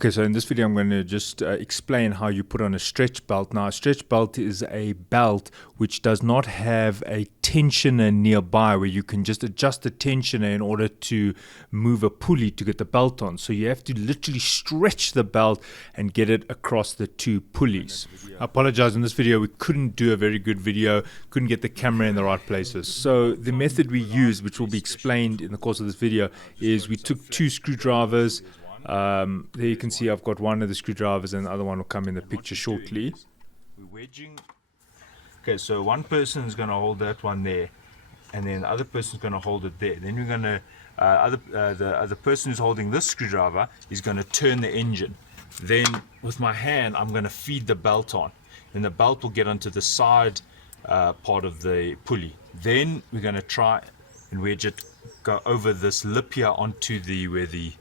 Okay, so in this video I'm going to just explain how you put on a stretch belt. Now a stretch belt is a belt which does not have a tensioner nearby where you can just adjust the tensioner in order to move a pulley to get the belt on. So you have to literally stretch the belt and get it across the two pulleys. I apologize, in this video we couldn't do a very good video, couldn't get the camera in the right places. So the method we used, which will be explained in the course of this video, is we took two screwdrivers. There you can see I've got one of the screwdrivers and the other one will come in the picture shortly. We're wedging. Okay, so one person is going to hold that one there, and then the other person is going to hold it there. Then we're going to the other person who's holding this screwdriver is going to turn the engine. Then with my hand I'm going to feed the belt on, and the belt will get onto the side part of the pulley. Then we're going to try and wedge it, go over this lip here onto the where the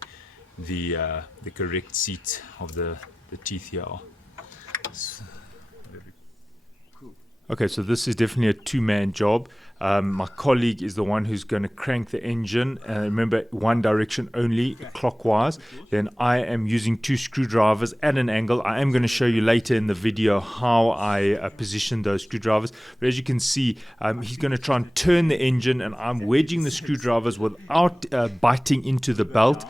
correct seat of the teeth here are. Okay, so this is definitely a two-man job. My colleague is the one who's going to crank the engine. Remember, one direction only, clockwise. Then I am using two screwdrivers at an angle. I am going to show you later in the video how I position those screwdrivers. But as you can see, he's going to try and turn the engine, and I'm wedging the screwdrivers without biting into the belt.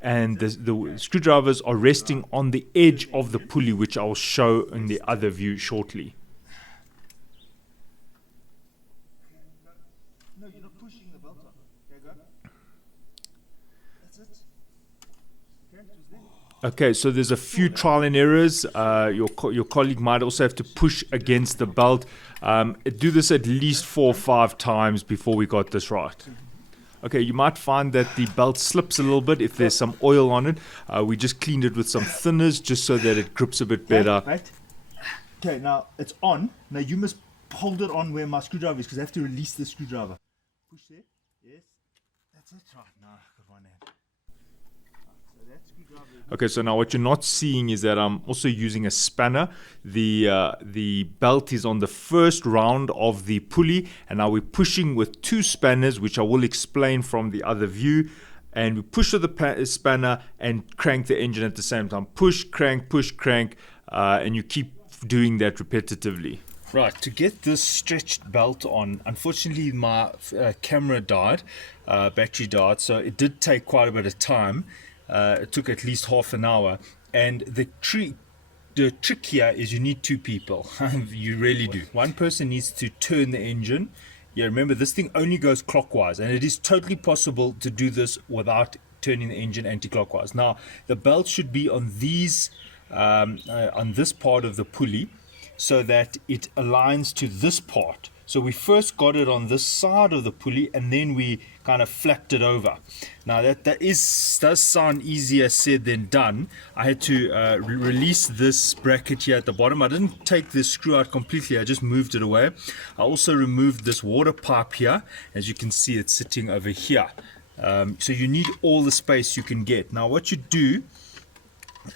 And the screwdrivers are resting on the edge of the pulley, which I'll show in the other view shortly. No, you're not pushing the belt on. Okay, go. That's it. Okay, it was there. Okay, so there's a few trial and errors. Your colleague might also have to push against the belt. Do this at least 4 or 5 times before we got this right. Okay, you might find that the belt slips a little bit if there's some oil on it. We just cleaned it with some thinners just so that it grips a bit better. Right. Okay, now it's on. Now you must hold it on where my screwdriver is because I have to release the screwdriver. Push there. Yes. That's it. Right. Now I've got one hand. So that screwdriver is Okay, so now what you're not seeing is that I'm also using a spanner. The belt is on the first round of the pulley, and now we're pushing with 2 spanners, which I will explain from the other view. And we push with the spanner and crank the engine at the same time. Push, crank, and you keep doing that repetitively. Right, to get this stretched belt on, unfortunately my camera died, battery died, so it did take quite a bit of time. It took at least half an hour, and the trick here is you need 2 people. You really do. One person needs to turn the engine. Yeah, remember this thing only goes clockwise, and it is totally possible to do this without turning the engine anti-clockwise. Now the belt should be on these on this part of the pulley so that it aligns to this part. So we first got it on this side of the pulley, and then we kind of flapped it over. Now that does sound easier said than done. I had to release this bracket here at the bottom. I didn't take this screw out completely, I just moved it away. I also removed this water pipe here. As you can see, it's sitting over here. So you need all the space you can get. Now what you do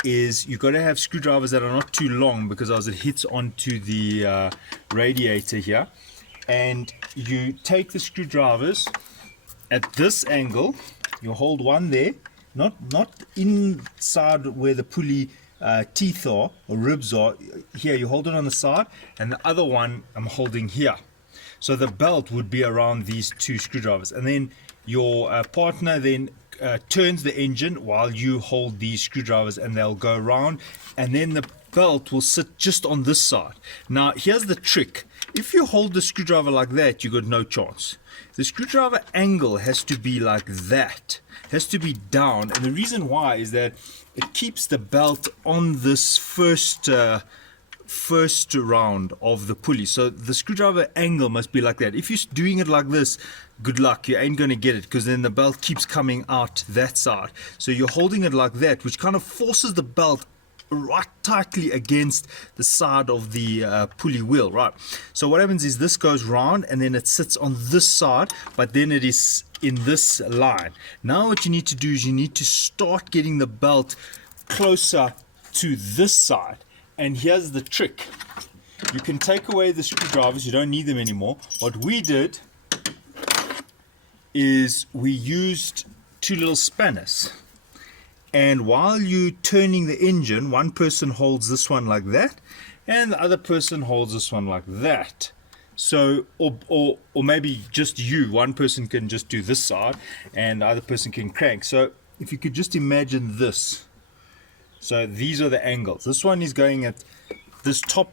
is you've got to have screwdrivers that are not too long, because as it hits onto the radiator here, and you take the screwdrivers at this angle. You hold one there, not inside where the pulley teeth are or ribs are. Here you hold it on the side, and the other one I'm holding here. So the belt would be around these 2 screwdrivers, and then your partner then turns the engine while you hold these screwdrivers, and they'll go around, and then the belt will sit just on this side. Now here's the trick. If you hold the screwdriver like that, you got no chance. The screwdriver angle has to be like that, has to be down, and the reason why is that it keeps the belt on this first round of the pulley. So the screwdriver angle must be like that. If you're doing it like this, good luck, you ain't going to get it, because then the belt keeps coming out that side. So you're holding it like that, which kind of forces the belt right tightly against the side of the pulley wheel, right? So what happens is this goes round, and then it sits on this side, but then it is in this line. Now what you need to do is you need to start getting the belt closer to this side. And here's the trick. You can take away the screwdrivers, you don't need them anymore. What we did is we used 2 little spanners, And while you're turning the engine, one person holds this one like that, and the other person holds this one like that. So, or maybe just you, one person can just do this side, and the other person can crank. So, if you could just imagine this. So, these are the angles. This one is going at, this top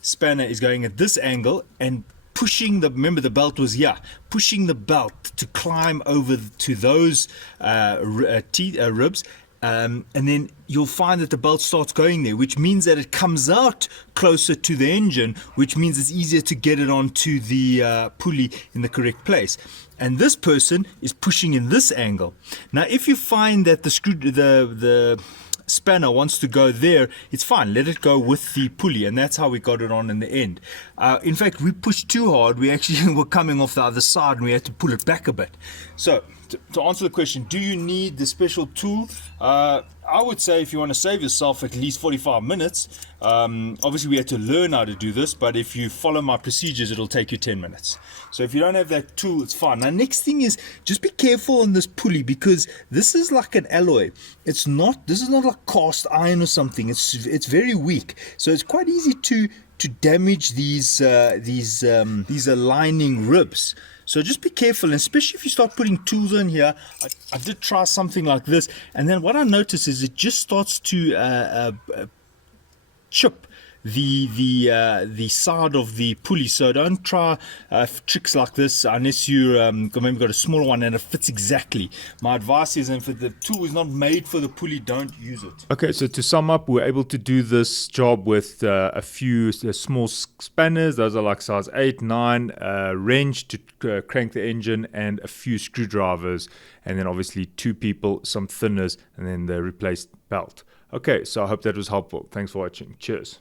spanner is going at this angle, and pushing the, remember the belt was here, pushing the belt to climb over to those ribs, and then you'll find that the belt starts going there, which means that it comes out closer to the engine, which means it's easier to get it onto the pulley in the correct place. And this person is pushing in this angle. Now, if you find that the spanner wants to go there, it's fine, let it go with the pulley, and that's how we got it on in the end. In fact, we pushed too hard, we actually were coming off the other side and we had to pull it back a bit. So to answer the question, do you need the special tool? I would say if you want to save yourself at least 45 minutes, obviously we had to learn how to do this, but if you follow my procedures, it'll take you 10 minutes. So if you don't have that tool, it's fine. Now, next thing is just be careful on this pulley, because this is like an alloy. This is not like cast iron or something. It's very weak. So it's quite easy to damage these aligning ribs. So just be careful, and especially if you start putting tools in here. I did try something like this, and then what I noticed is it just starts to chip the side of the pulley. So don't try tricks like this unless you maybe got a smaller one and it fits exactly. My advice is, if the tool is not made for the pulley, don't use it. Okay, so to sum up, we're able to do this job with a few small spanners. Those are like size 8, 9, wrench to crank the engine, and a few screwdrivers, and then obviously 2 people, some thinners, and then the replaced belt. Okay, so I hope that was helpful. Thanks for watching. Cheers.